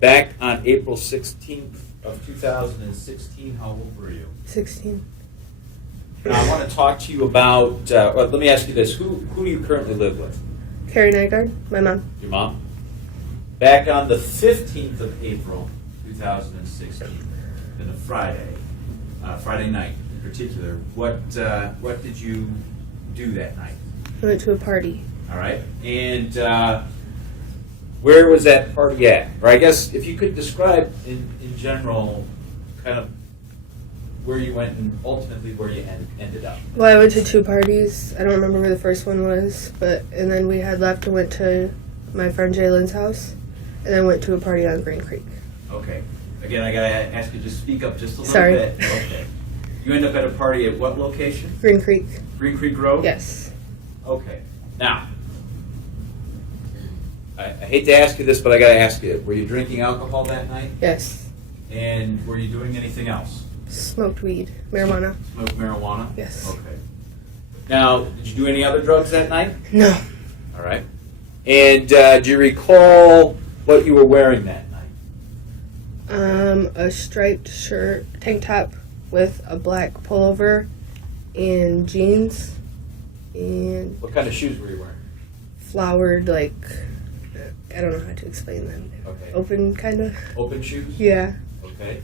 Back on April 16th of 2016, how old were you? 16. And I want to talk to you about, well, let me ask you this. Who do you currently live with? Carrie Nygaard, my mom. Your mom? Back on the 15th of April 2016, then a Friday night in particular, what did you do that night? I went to a party. All right. And where was that party at? Or I guess if you could describe in general kind of where you went and ultimately where you ended up. Well, I went to 2 parties. I don't remember where the first one was, and then we had left and went to my friend Jalen's house, and then went to a party on Green Creek. Okay. Again, I gotta ask you to speak up just a little Sorry. bit. Okay. You end up at a party at what location? Green Creek. Green Creek Road? Yes. Okay. Now, I hate to ask you this, but I gotta ask you, were you drinking alcohol that night? Yes. And were you doing anything else? Smoked weed. Marijuana. Smoked marijuana? Yes. Okay. Now, did you do any other drugs that night? No. All right. And do you recall what you were wearing that night? A striped shirt, tank top with a black pullover and jeans and What kind of shoes were you wearing? flowered, like, I don't know how to explain them. Okay. Open, kind of. Open shoes? Yeah. Okay.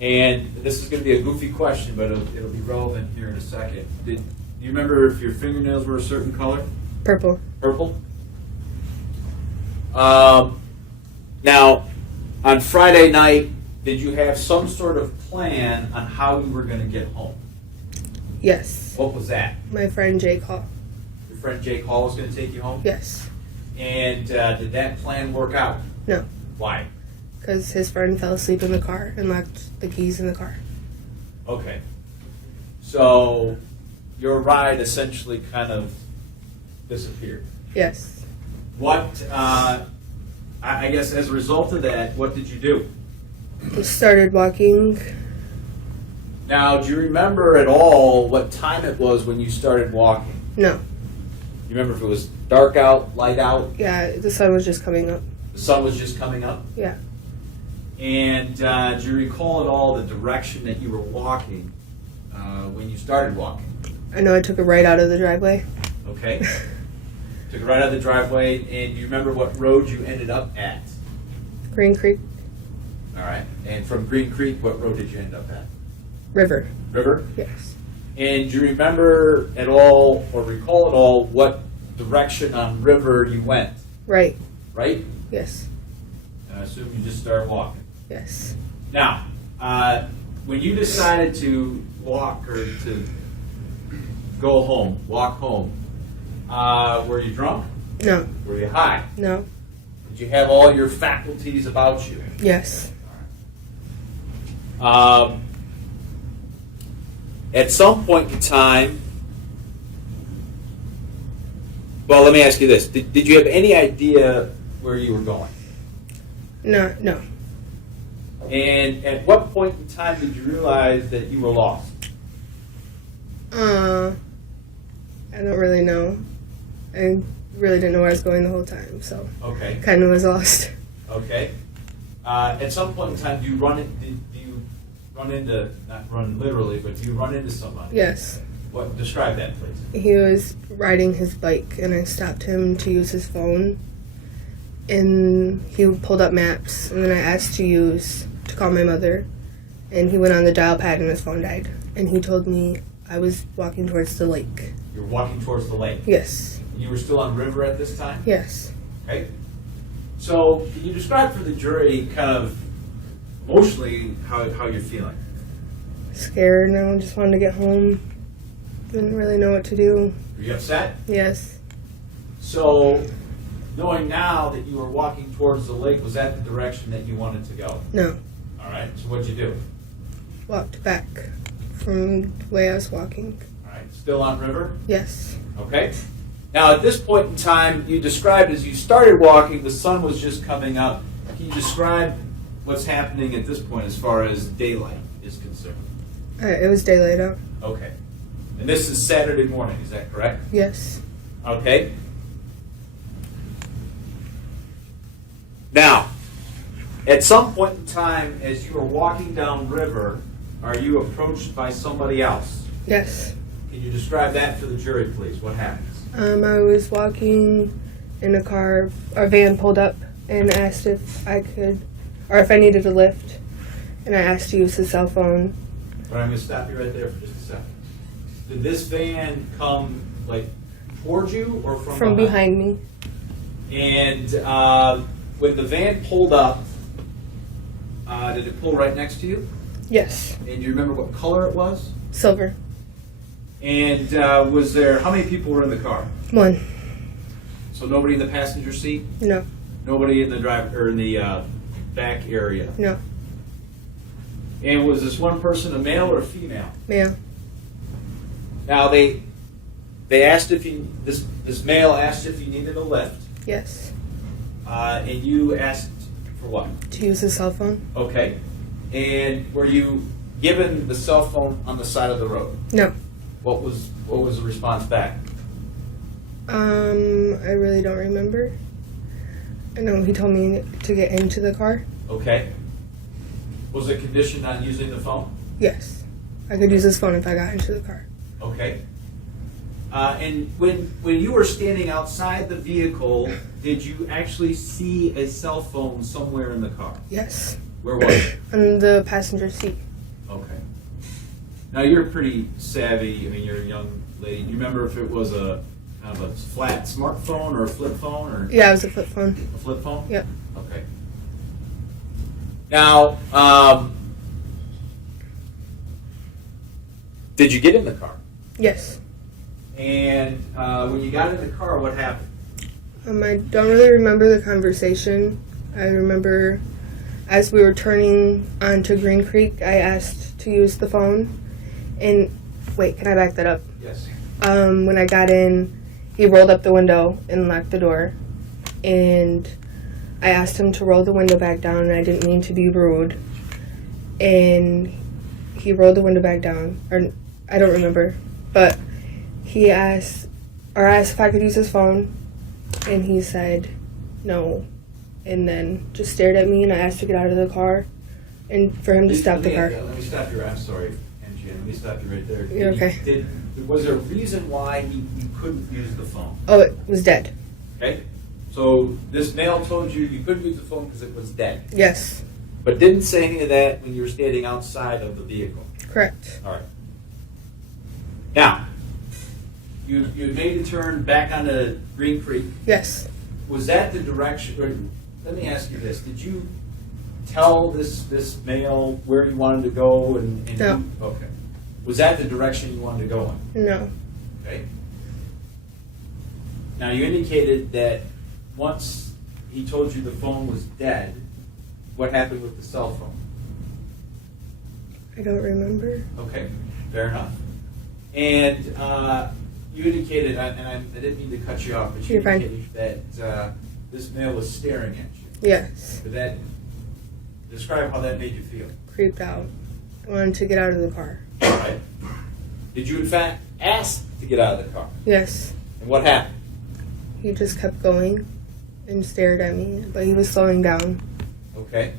And this is going to be a goofy question, but it'll be relevant here in a second. Do you remember if your fingernails were a certain color? Purple. Purple? Now, on Friday night, did you have some sort of plan on how you were going to get home? Yes. What was that? My friend Jake Hall. Your friend Jake Hall was going to take you home? Yes. And did that plan work out? No. Why? Because his friend fell asleep in the car and left the keys in the car. Okay. So your ride essentially kind of disappeared. Yes. What, I guess as a result of that, what did you do? Started walking. Now, do you remember at all what time it was when you started walking? No. You remember if it was dark out, light out? Yeah, the sun was just coming up. The sun was just coming up? Yeah. And do you recall at all the direction that you were walking when you started walking? I know I took a right out of the driveway. Okay. Took it right out of the driveway, and do you remember what road you ended up at? Green Creek. All right. And from Green Creek, what road did you end up at? River. River? Yes. And do you remember at all, or recall at all, what direction on River you went? Right. Right? Yes. And I assume you just started walking. Yes. Now, when you decided to walk or to go home, walk home, were you drunk? No. Were you high? No. Did you have all your faculties about you? Yes. At some point in time, well, let me ask you this. Did you have any idea where you were going? No. No. And at what point in time did you realize that you were lost? I don't really know. I really didn't know where I was going the whole time, so Okay. kind of was lost. Okay. At some point in time, do you run into, not run literally, but do you run into somebody? Yes. What? Describe that, please. He was riding his bike, and I stopped him to use his phone. And he pulled up maps, and then I asked to call my mother. And he went on the dial pad, and his phone died. And he told me I was walking towards the lake. You're walking towards the lake. Yes. You were still on River at this time? Yes. Okay. So, can you describe for the jury kind of emotionally how you're feeling? Scared now, just wanted to get home. Didn't really know what to do. Were you upset? Yes. So, knowing now that you were walking towards the lake, was that the direction that you wanted to go? No. All right. So, what'd you do? Walked back from the way I was walking. All right. Still on River? Yes. Okay. Now, at this point in time, you described as you started walking, the sun was just coming up. Can you describe what's happening at this point as far as daylight is concerned? It was daylight out. Okay. And this is Saturday morning, is that correct? Yes. Okay. Now, At some point in time, as you are walking down river, are you approached by somebody else? Yes. Can you describe that for the jury, please? What happens? I was walking in a car. Our van pulled up and asked if I could, or if I needed a lift. And I asked to use his cell phone. All right, I'm going to stop you right there for just a second. Did this van come, like, towards you or from behind me. And when the van pulled up, did it pull right next to you? Yes. And do you remember what color it was? Silver. And was there, how many people were in the car? 1. So nobody in the passenger seat? No. Nobody in the driver or in the back area? No. And was this one person a male or a female? Male. Now they asked if you, this male asked if you needed a lift. Yes. And you asked for what? To use his cell phone. Okay. And were you given the cell phone on the side of the road? No. What was the response back? I really don't remember. I know he told me to get into the car. Okay. Was it conditioned on using the phone? Yes. I could use his phone if I got into the car. Okay. And when you were standing outside the vehicle, did you actually see a cell phone somewhere in the car? Yes. Where was it? On the passenger seat. Okay. Now you're pretty savvy. I mean, you're a young lady. Do you remember if it was a kind of a flat smartphone or a flip phone or? Yeah, it was a flip phone. A flip phone? Yep. Okay. Now, did you get in the car? Yes. And when you got in the car, what happened? I don't really remember the conversation. I remember as we were turning onto Green Creek, I asked to use the phone. And wait, can I back that up? Yes. When I got in, he rolled up the window and locked the door. And I asked him to roll the window back down, and I didn't mean to be rude. And he rolled the window back down, or I don't remember, but he asked if I could use his phone, and he said no, and then just stared at me, and I asked to get out of the car, and for him to stop the car. Let me stop you. I'm sorry, MG. Let me stop you right there. You're okay. Was there a reason why he couldn't use the phone? Oh, it was dead. Okay. So this male told you couldn't use the phone because it was dead. Yes. But didn't say any of that when you were standing outside of the vehicle. Correct. All right. Now, you made the turn back onto Green Creek. Yes. Was that the direction? Or, let me ask you this: did you tell this male where you wanted to go? And No. Okay. Was that the direction you wanted to go in? No. Okay. Now you indicated that once he told you the phone was dead, what happened with the cell phone? I don't remember. Okay, fair enough. And you indicated, and I didn't mean to cut you off, but you You're fine. indicated that this male was staring at you. Yes. Did that describe how that made you feel? Creeped out. I wanted to get out of the car. All right. Did you in fact ask to get out of the car? Yes. And what happened? He just kept going and stared at me, but he was slowing down. Okay.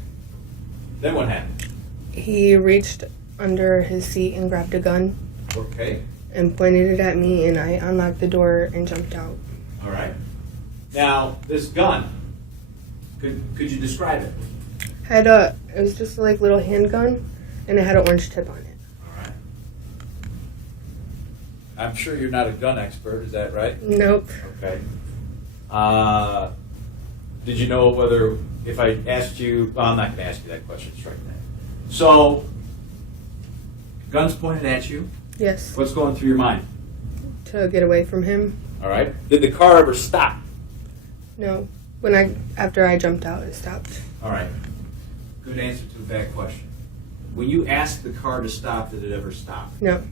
Then what happened? He reached under his seat and grabbed a gun Okay. and pointed it at me, and I unlocked the door and jumped out. All right. Now, this gun, could you describe it? It was just like a little handgun, and it had an orange tip on it. All right. I'm sure you're not a gun expert, is that right? Nope. Okay. Did you know whether, if I asked you, well, I'm not going to ask you that question straight now. So, gun's pointed at you. Yes. What's going through your mind? To get away from him. All right. Did the car ever stop? No. After I jumped out, it stopped. All right. Good answer to a bad question. When you asked the car to stop, did it ever stop? No.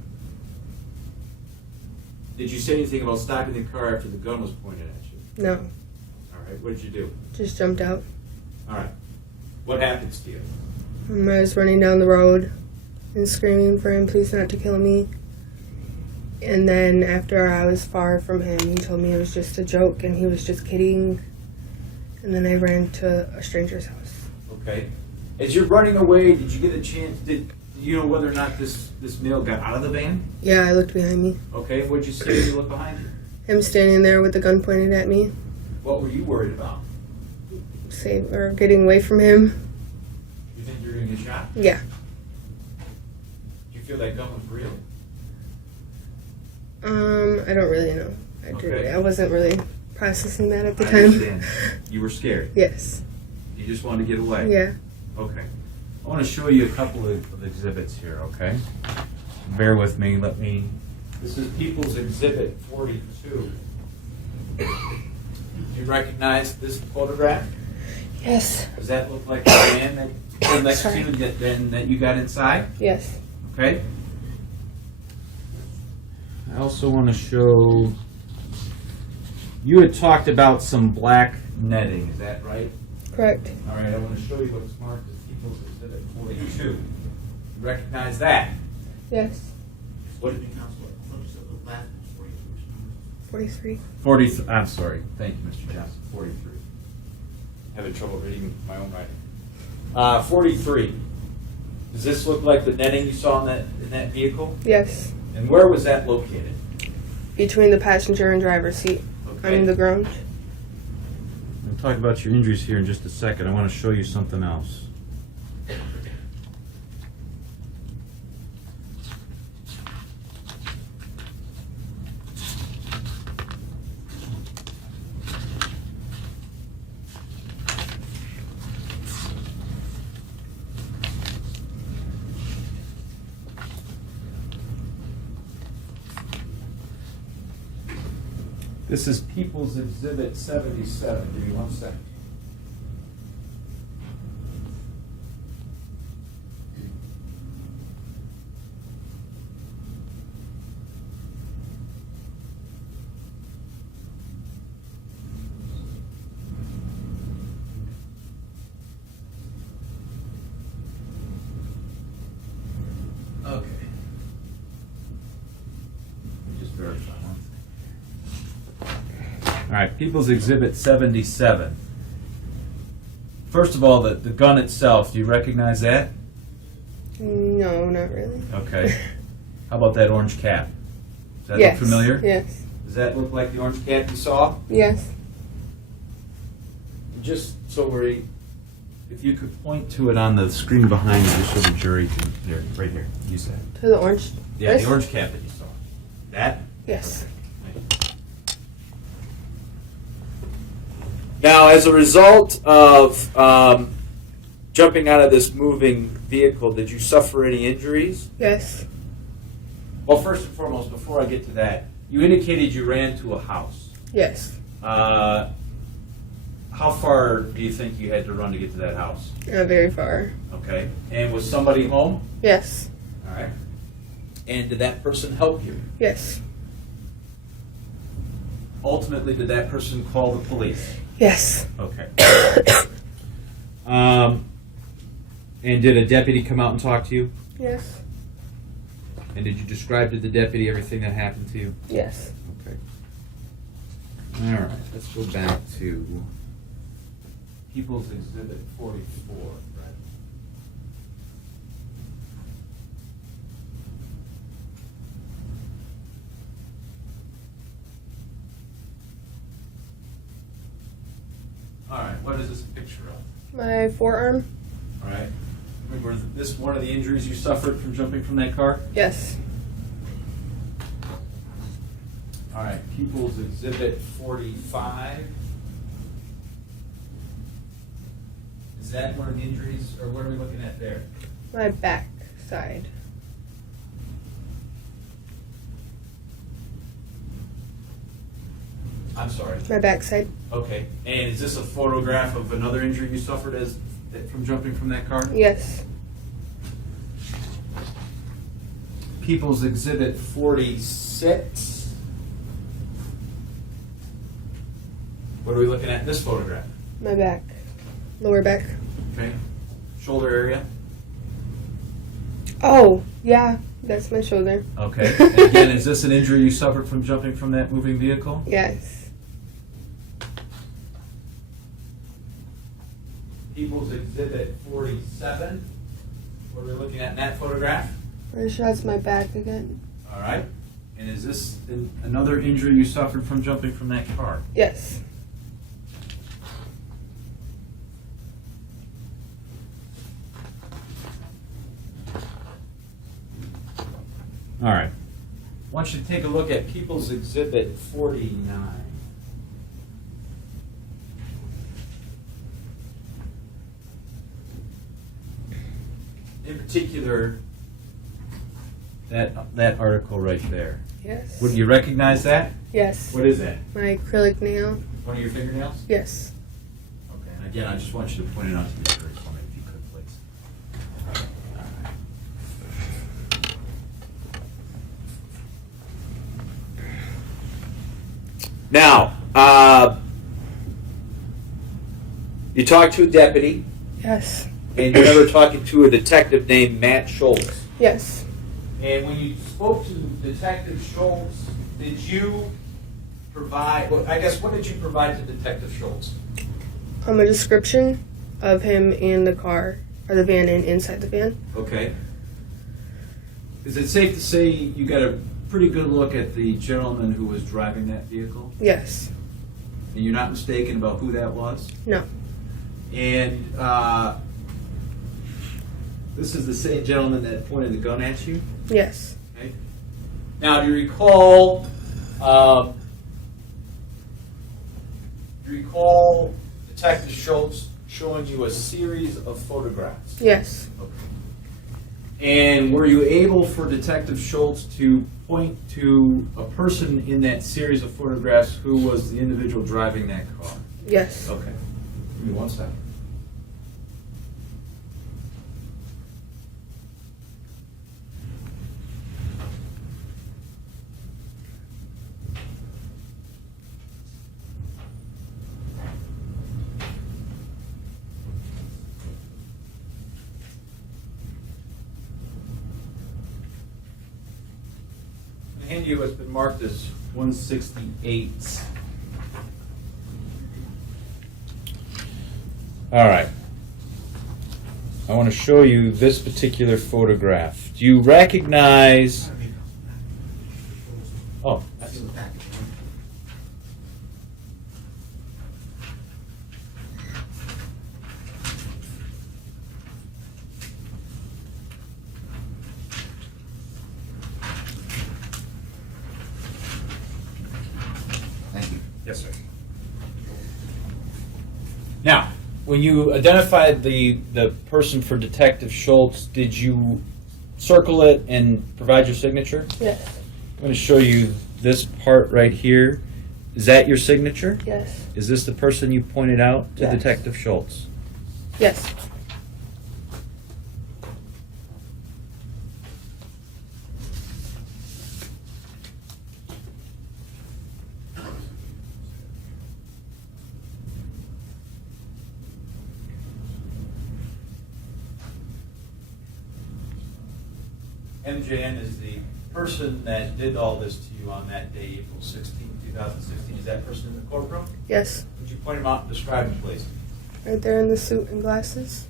Did you say anything about stopping the car after the gun was pointed at you? No. All right. What did you do? Just jumped out. All right. What happens to you? I was running down the road and screaming for him, please not to kill me. And then after I was far from him, he told me it was just a joke and he was just kidding. And then I ran to a stranger's house. Okay. As you're running away, did you get a chance? Did you know whether or not this male got out of the van? Yeah, I looked behind me. Okay. What'd you see when you looked behind you? Him standing there with the gun pointed at me, What were you worried about? getting away from him. You think you're gonna get shot? Yeah. Do you feel that gun was real? I don't really know. Okay. I wasn't really processing that at the I time. understand. You were scared. Yes. You just wanted to get away. Yeah. Okay. I want to show you a couple of exhibits here, okay? Bear with me. This is People's Exhibit 42. Do you recognize this photograph? Yes. Does that look like the van that came next to you that you got inside? Yes. Okay. I also want to show, you had talked about some black netting, is that right? Correct. All right, I want to show you what's marked as People's Exhibit 42. You recognize that? Yes. What did you count? What was the last 43. 40. I'm sorry. Thank you, Mr. Johnson. 43. Having trouble reading my own writing. 43. Does this look like the netting you saw in that vehicle? Yes. And where was that located? Between the passenger and driver's seat. Okay. On the ground. We'll talk about your injuries here in just a second. I want to show you something else. This is People's Exhibit 77. Give me 1 second. Okay. Let me just verify one thing. All right, People's Exhibit 77. First of all, the gun itself, do you recognize that? No, not really. Okay. How about that orange cap? Does that Yes. look familiar? Yes. Does that look like the orange cap you saw? Yes. Just so if you could point to it on the screen behind you, just so the jury can, there, right here, use that. To the orange. Yeah, this? the orange cap that you saw. That? Yes. Now, as a result of jumping out of this moving vehicle, did you suffer any injuries? Yes. Well, first and foremost, before I get to that, you indicated you ran to a house. Yes. How far do you think you had to run to get to that house? Not very far. Okay. And was somebody home? Yes. All right. And did that person help you? Yes. Ultimately, did that person call the police? Yes. Okay. And did a deputy come out and talk to you? Yes. And did you describe to the deputy everything that happened to you? Yes. Okay. All right. Let's go back to People's Exhibit 44. Right. All right. What is this a picture of? My forearm? All right. Remember this one of the injuries you suffered from jumping from that car? Yes. All right. People's Exhibit 45. Is that one of the injuries, or what are we looking at there? My back side. I'm sorry. My backside. Okay. And is this a photograph of another injury you suffered from jumping from that car? Yes. People's Exhibit 46. What are we looking at in this photograph? My back. Lower back. Okay. Shoulder area. Oh, yeah. That's my shoulder. Okay. And again, is this an injury you suffered from jumping from that moving vehicle? Yes. People's Exhibit 47. What are we looking at in that photograph? Pretty sure that's my back again. All right. And is this another injury you suffered from jumping from that car? Yes. All right. I want you to take a look at People's Exhibit 49. In particular, that article right there. Yes. Would you recognize that? Yes. What is that? My acrylic nail. One of your fingernails? Yes. Okay. And again, I just want you to point it out to the jury for me, if you could, please. All right. Now, you talked to a deputy, Yes. and you remember talking to a detective named Matt Schultz. Yes. And when you spoke to Detective Schultz, did you provide, well, I guess, what did you provide to Detective Schultz? A description of him in the car, or the van, and inside the van. Okay. Is it safe to say you got a pretty good look at the gentleman who was driving that vehicle? Yes. And you're not mistaken about who that was? No. And this is the same gentleman that pointed the gun at you? Yes. Okay. Now, do you recall Detective Schultz showing you a series of photographs? Yes. Okay. And were you able for Detective Schultz to point to a person in that series of photographs who was the individual driving that car? Yes. Okay. Give me 1 second. I'm going to hand you what's been marked as 168. All right. I want to show you this particular photograph. Do you recognize? Oh, That's in the package. Thank you. yes, sir. Now, when you identified the person for Detective Schultz, did you circle it and provide your signature? Yes. I'm going to show you this part right here. Is that your signature? Yes. Is this the person you pointed out to Yes. Detective Schultz? Yes. MJN is the person that did all this to you on that day, April 16, 2016. Is that person in the courtroom? Yes. Would you point him out and describe him, please? Right there in the suit and glasses.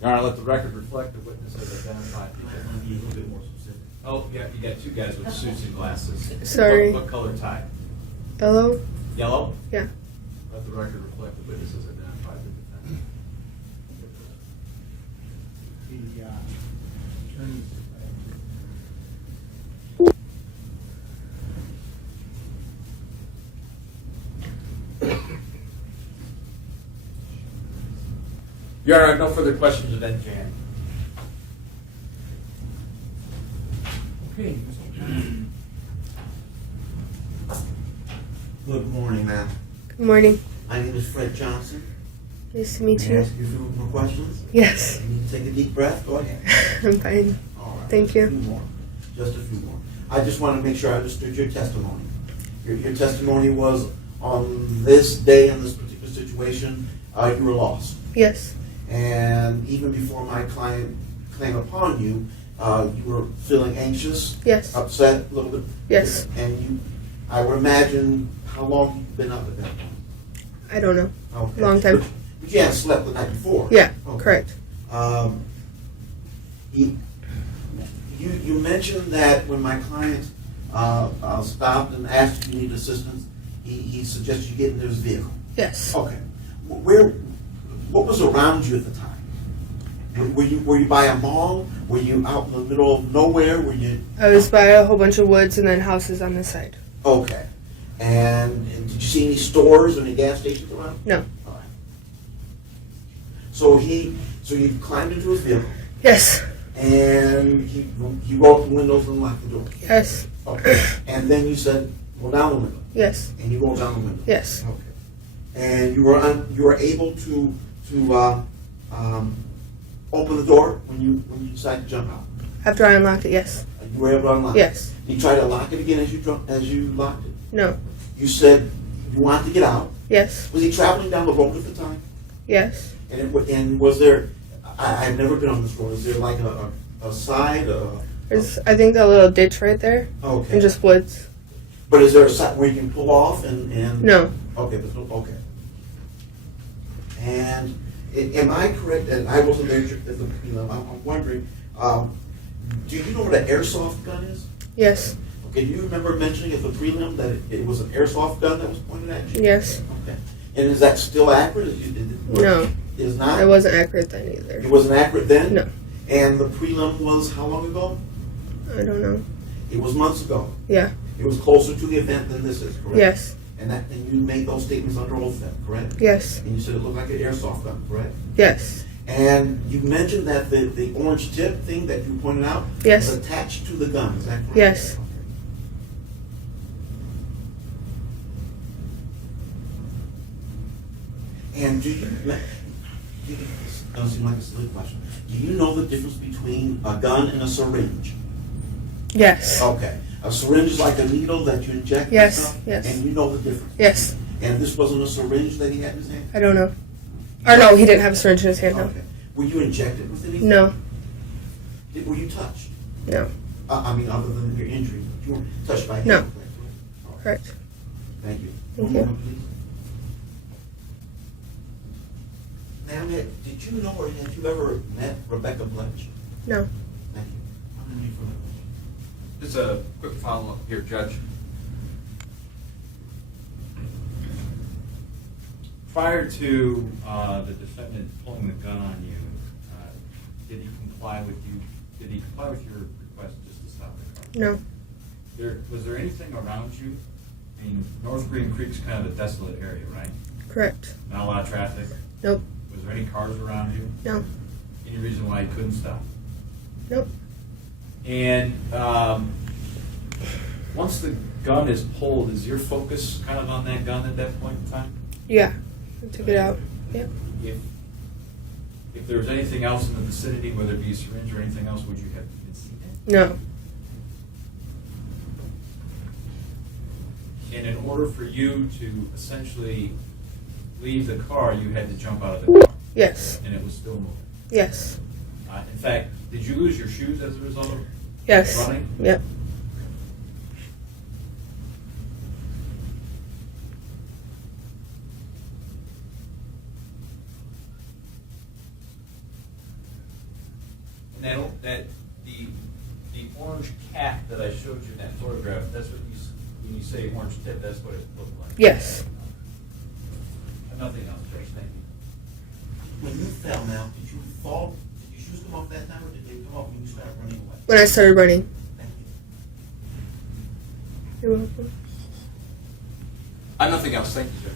Your Honor, let the record reflect the witness as identified. I want to be a little bit more specific. Oh, yeah, you got two guys with suits and glasses. Sorry. What color tie? Yellow? Yellow? Yeah. Let the record reflect the witness as identified the defendant. The attorney's Your Honor, I have no further questions of MJN. Okay. Good morning, ma'am. Good morning. My name is Fred Johnson. Nice to meet May I you. ask you a few more questions? Yes. You need to take a deep breath. Go ahead. I'm fine. All right. Thank Just you. A few more. Just a few more. I just want to make sure I understood your testimony. Your testimony was on this day, in this particular situation, you were lost. Yes. And even before my client came upon you, you were feeling anxious, Yes. upset a little bit. Yes. And I would imagine, how long you've been up at that point? I don't know. Okay. Long time. But you hadn't slept the night before. Yeah, Okay. correct. You mentioned that when my client stopped and asked if you needed assistance, he suggested you get into his vehicle. Yes. Okay. What was around you at the time? Were you by a mall? Were you out in the middle of nowhere? Were you? I was by a whole bunch of woods and then houses on the side. Okay. And did you see any stores or any gas stations around? No. All right. So you climbed into his vehicle Yes. and he rolled up the windows and locked the door. Yes. Okay. And then you said, "Roll down the window." Yes. And you rolled down the window. Yes. Okay. And you were able to open the door when you decided to jump out. After I unlocked it, yes. You were able to unlock it. Yes. Did you try to lock it again as you locked it? No. You said you wanted to get out. Yes. Was he traveling down the road at the time? Yes. And was there? I've never been on this road. Is there like a side? There's, I think, a little ditch right there. Okay. And just woods. But is there a side where you can pull off and? No. Okay. Okay. And am I correct? And I wasn't there. I'm wondering. Do you know what an airsoft gun is? Yes. Okay. Do you remember mentioning at the prelim that it was an airsoft gun that was pointed at you? Yes. Okay. And is that still accurate? No. It is not? It wasn't accurate then either. It wasn't accurate then? No. And the prelim was how long ago? I don't know. It was months ago. Yeah. It was closer to the event than this is, correct? Yes. And you made those statements under oath then, correct? Yes. And you said it looked like an airsoft gun, correct? Yes. And you mentioned that the orange tip thing that you pointed out Yes. was attached to the gun, is that correct? Yes. Okay. And this doesn't seem like a silly question. Do you know the difference between a gun and a syringe? Yes. Okay. A syringe is like a needle that you inject Yes, yourself? yes. And you know the difference? Yes. And this wasn't a syringe that he had in his hand? I don't know. Or no, he didn't have a syringe in his hand, no. Okay. Were you injected with anything? No. Were you touched? No. I mean, other than your injury. You weren't touched by No. anything, correct? Correct. Thank you. Thank One you. moment, please. Now, did you know or had you ever met Rebekah Bletsch? No. Thank you. I'm going to need for that. Just a quick follow-up here, Judge. Prior to the defendant pulling the gun on you, did he comply with you? Did he comply with your request just to stop the car? No. Was there anything around you? I mean, North Green Creek's kind of a desolate area, right? Correct. Not a lot of traffic. Nope. Was there any cars around you? No. Any reason why you couldn't stop? Nope. And once the gun is pulled, is your focus kind of on that gun at that point in time? Yeah. I took it out. Yep. If there was anything else in the vicinity, whether it be a syringe or anything else, would you have even seen it? No. And in order for you to essentially leave the car, you had to jump out of the car, Yes. and it was still moving. Yes. In fact, did you lose your shoes as a result of Yes. running? Yep. And that the orange cap that I showed you in that photograph, that's what when you say orange tip, that's what it looked like. Yes. Nothing else, Judge. Thank you. When you fell now, did you fall? Did your shoes come off that time or did they come off when you started running away? When I started running. Thank you. You're welcome. Nothing else. Thank you, Judge.